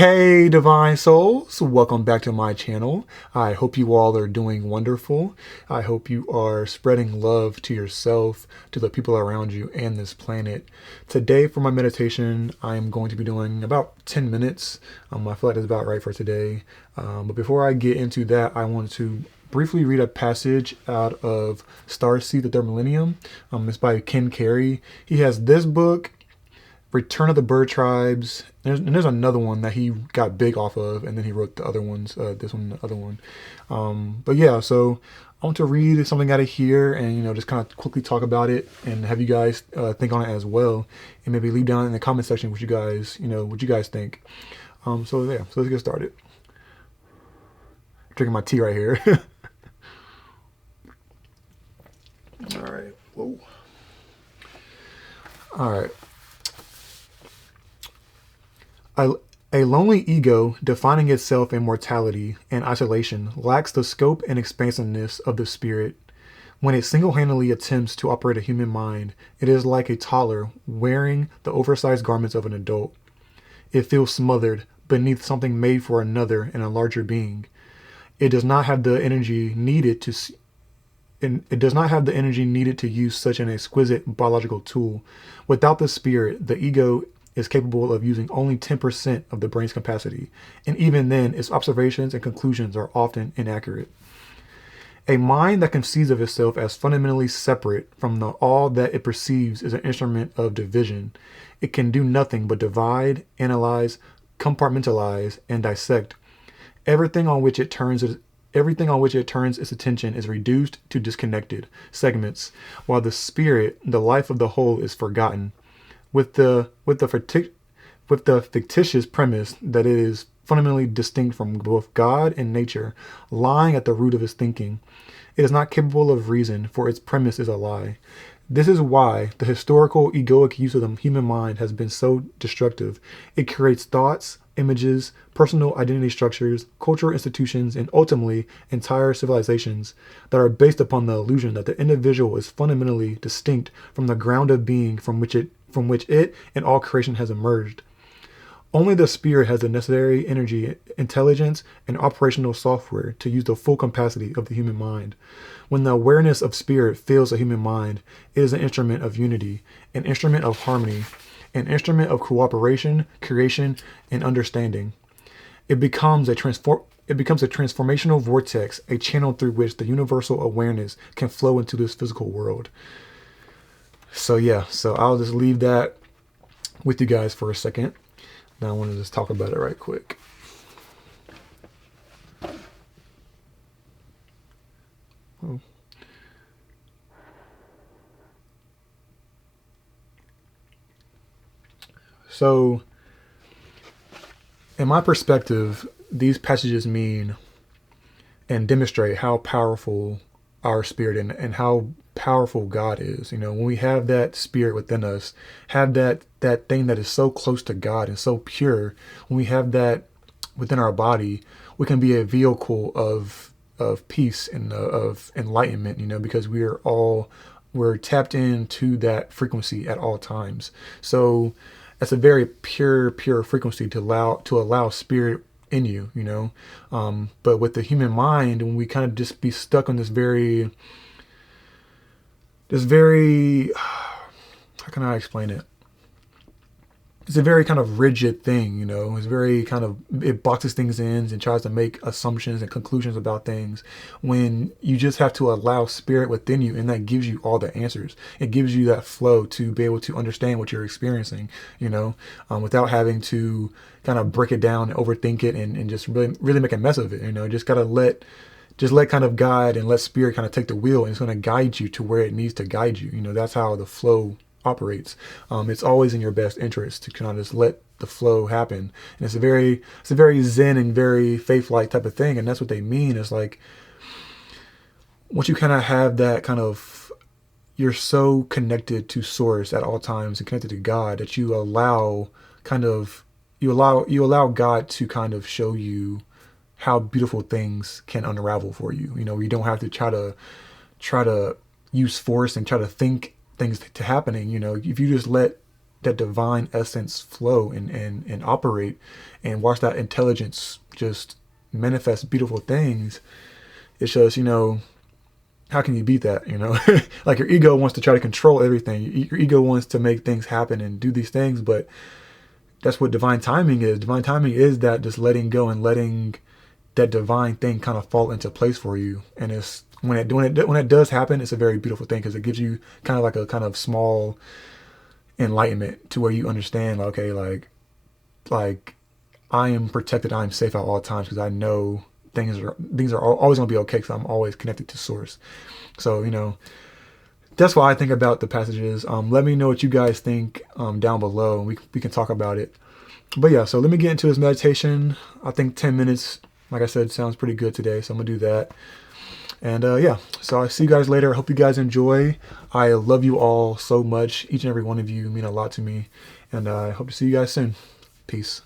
Hey, divine souls, welcome back to my channel. I hope you all are doing wonderful. I hope you are spreading love to yourself, to the people around you, and this planet. Today, for my meditation, I am going to be doing about 10 minutes. I feel like that's about right for today. But before I get into that, I want to briefly read a passage out of Starseed, the Third Millennium. It's by Ken Carey. He has this book, Return of the Bird Tribes. There's another one that he got big off of, and then he wrote the other ones, this one and the other one. But yeah, so I want to read something out of here and, just kind of quickly talk about it and have you guys think on it as well. And maybe leave down in the comment section what you guys, what you guys think. So yeah, so let's get started. Drinking my tea right here. All right. Whoa. All right. A lonely ego, defining itself in mortality and isolation, lacks the scope and expansiveness of the spirit. When it single-handedly attempts to operate a human mind, it is like a toddler wearing the oversized garments of an adult. It feels smothered beneath something made for another and a larger being. It does not have the energy needed to use such an exquisite biological tool. Without the spirit, the ego is capable of using only 10% of the brain's capacity, and even then, its observations and conclusions are often inaccurate. A mind that conceives of itself as fundamentally separate from all that it perceives is an instrument of division. It can do nothing but divide, analyze, compartmentalize, and dissect. Everything on which it turns its attention is reduced to disconnected segments, while the spirit, the life of the whole, is forgotten. With the fictitious premise that it is fundamentally distinct from both God and nature lying at the root of its thinking. It is not capable of reason, for its premise is a lie. This is why the historical egoic use of the human mind has been so destructive. It creates thoughts, images, personal identity structures, cultural institutions, and ultimately entire civilizations that are based upon the illusion that the individual is fundamentally distinct from the ground of being from which it and all creation has emerged. Only the spirit has the necessary energy, intelligence, and operational software to use the full capacity of the human mind. When the awareness of spirit fills the human mind, it is an instrument of unity, an instrument of harmony, an instrument of cooperation, creation, and understanding. It becomes a transformational vortex, a channel through which the universal awareness can flow into this physical world. So yeah, so I'll just leave that with you guys for a second. Now I want to just talk about it right quick. Oh. So, in my perspective, these passages mean and demonstrate how powerful our spirit and how powerful God is. When we have that spirit within us, have that thing that is so close to God and so pure, when we have that within our body, we can be a vehicle of peace and of enlightenment, because we're tapped into that frequency at all times. So that's a very pure frequency to allow spirit in you, but with the human mind, when we kind of just be stuck on this very, how can I explain it? It's a very kind of rigid thing, it's very kind of, it boxes things in and tries to make assumptions and conclusions about things, when you just have to allow spirit within you, and that gives you all the answers. It gives you that flow to be able to understand what you're experiencing, without having to kind of break it down and overthink it and just really make a mess of it. Just gotta let kind of guide and let spirit kind of take the wheel, and it's going to guide you to where it needs to guide you. That's how the flow operates. It's always in your best interest to kind of just let the flow happen. And it's a very zen and very faith-like type of thing. And that's what they mean. It's like, once you kind of have that kind of, you're so connected to source at all times and connected to God that you allow God to kind of show you how beautiful things can unravel for you. You don't have to try to use force and try to think things to happening. If you just let that divine essence flow and operate, and watch that intelligence just manifest beautiful things. It's just, how can you beat that? Like your ego wants to try to control everything. Your ego wants to make things happen and do these things, but that's what divine timing is. Divine timing is that just letting go and letting that divine thing kind of fall into place for you. And it's when it does happen, it's a very beautiful thing, because it gives you kind of like a kind of small enlightenment to where you understand, okay, like I am protected, I am safe at all times, because I know things are always going to be okay, because I'm always connected to source. So that's why I think about the passages. Let me know what you guys think down below, and we can talk about it. But yeah, so let me get into this meditation. I think 10 minutes, like I said, sounds pretty good today, so I'm gonna do that. And yeah, so I'll see you guys later. I hope you guys enjoy. I love you all so much. Each and every one of you mean a lot to me. And I hope to see you guys soon. Peace.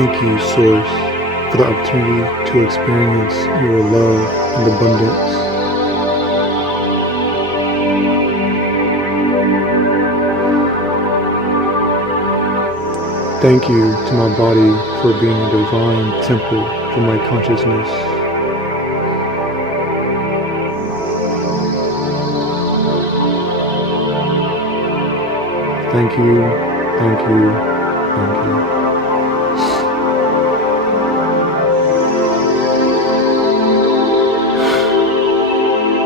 Thank you, Source, for the opportunity to experience your love and abundance. Thank you to my body for being a divine temple for my consciousness. Thank you, thank you, thank you.